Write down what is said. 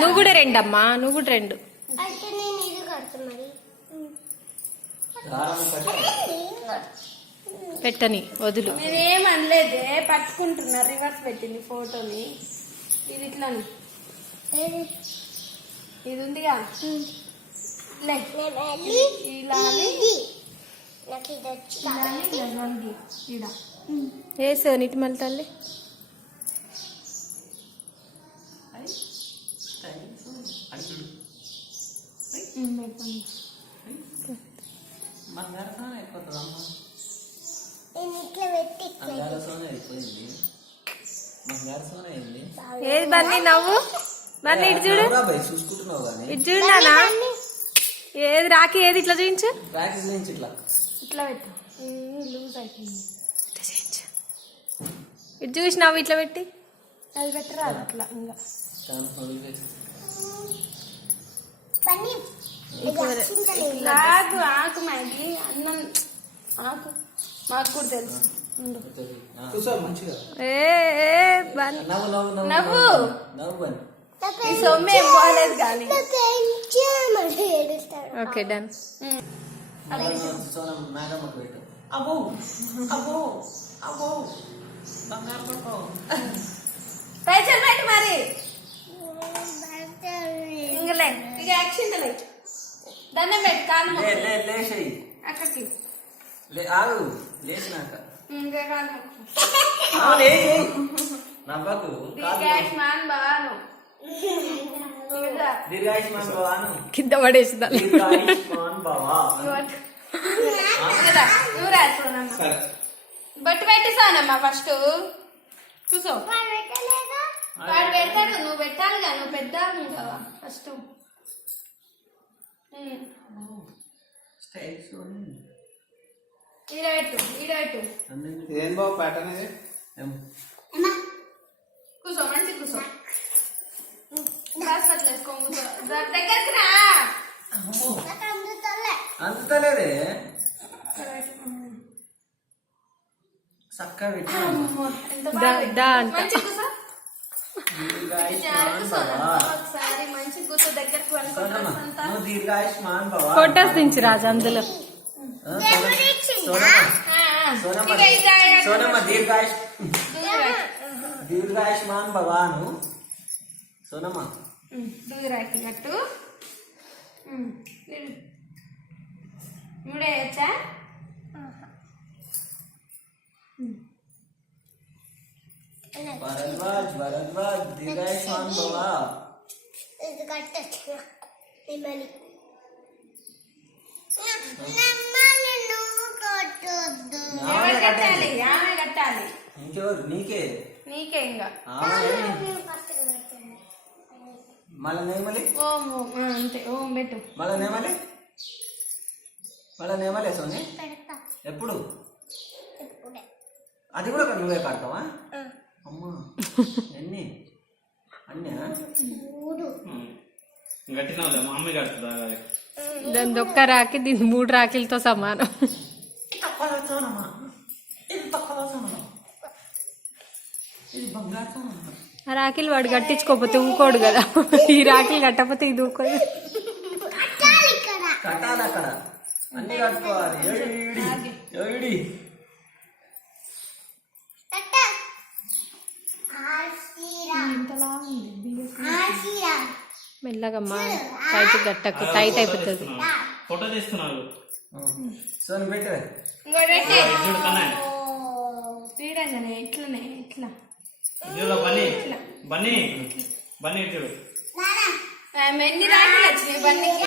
నువ్వు కూడా రెండమ్మా, నువ్వు కూడా రెండు. పెట్టని వదులు. నేనేం అనలేదే, పట్టుకుంటున్నా. రివర్స్ పెట్టింది ఫోటోని. ఇది ఇట్లా ఇది ఉందిగా వేసా నీటి మళ్ళీ తల్లి. ఏది బన్నీ నవ్వు, బన్నీ ఇటు చూడు, ఇటు చూడు నానా. ఏది రాకి, ఏది ఇట్లా చూయించు, ఇట్లా పెట్టు. లూజ్ అయిపోయింది. ఇటు చూసినావు, ఇట్లా పెట్టి అది పెట్టరా అట్లా. ఇంకా ఆకు ఆకు మ్యాగీ అన్నం ఆకు మాకు కూడా తెలుసు. నవ్వు సొమ్మే ఏం పోలేదు కానీ. Okay done. పైసలు పెట్టి మరి ఇంకలే ఇక యాక్షన్ దండం పెట్టి కాలు అక్కడికి ఇంకా కాలు కింద పడేసి బట్టు పెట్టిస్తానమ్మా. ఫస్ట్ కూర్చో. వాడు పెడతాడు, నువ్వు పెట్టాలిగా. నువ్వు పెద్దావు కదా ఫస్ట్. కూర్చో, మంచి కూర్చో. గ్లాస్ పట్ల వేసుకో, కూర్చో. దగ్గరికి రా. అందుతలేదే చక్కగా పెట్టి ఒకసారి మంచి కూర్చో. దగ్గరకు ఫొటోస్ దించి రాజు అందులో. సోనమ్మ దీర్ఘాయుష్మాన్ భవాను. సోనమ్మ దూరాకినట్టు మూడేయచ్చా? భరద్వాజ్ దీర్ఘాయుష్మాన్ భవ. ఇంకెవరు? నీకే నీకే. ఇంకా మళ్ళా నేమలి ఓం అంతే. ఓం పెట్టు. మళ్ళా నేమలే సోని. ఎప్పుడు? అది కూడా నువ్వే కడతావా? అమ్మా ఎన్ని అన్నా దాని ఒక్క రాకి దీని 3 రాఖీలతో సమానం. ఆ రాఖీలు వాడు కట్టించుకోకపోతే ఊకోడు కదా. ఈ రాఖీలు కట్టకపోతే ఇది ఊకోడు. కట్టాలి అక్కడ, అన్ని కట్టుకోవాలి. మెల్లగమ్మా, టైట్ గట్టకు, టైట్ అయిపోతుంది. ఫోటో తీస్తున్నారు. ఇట్లనే ఇట్లా బన్నీ చూడు. ఎన్ని రాఖీలు వచ్చినాయి బన్నీకి?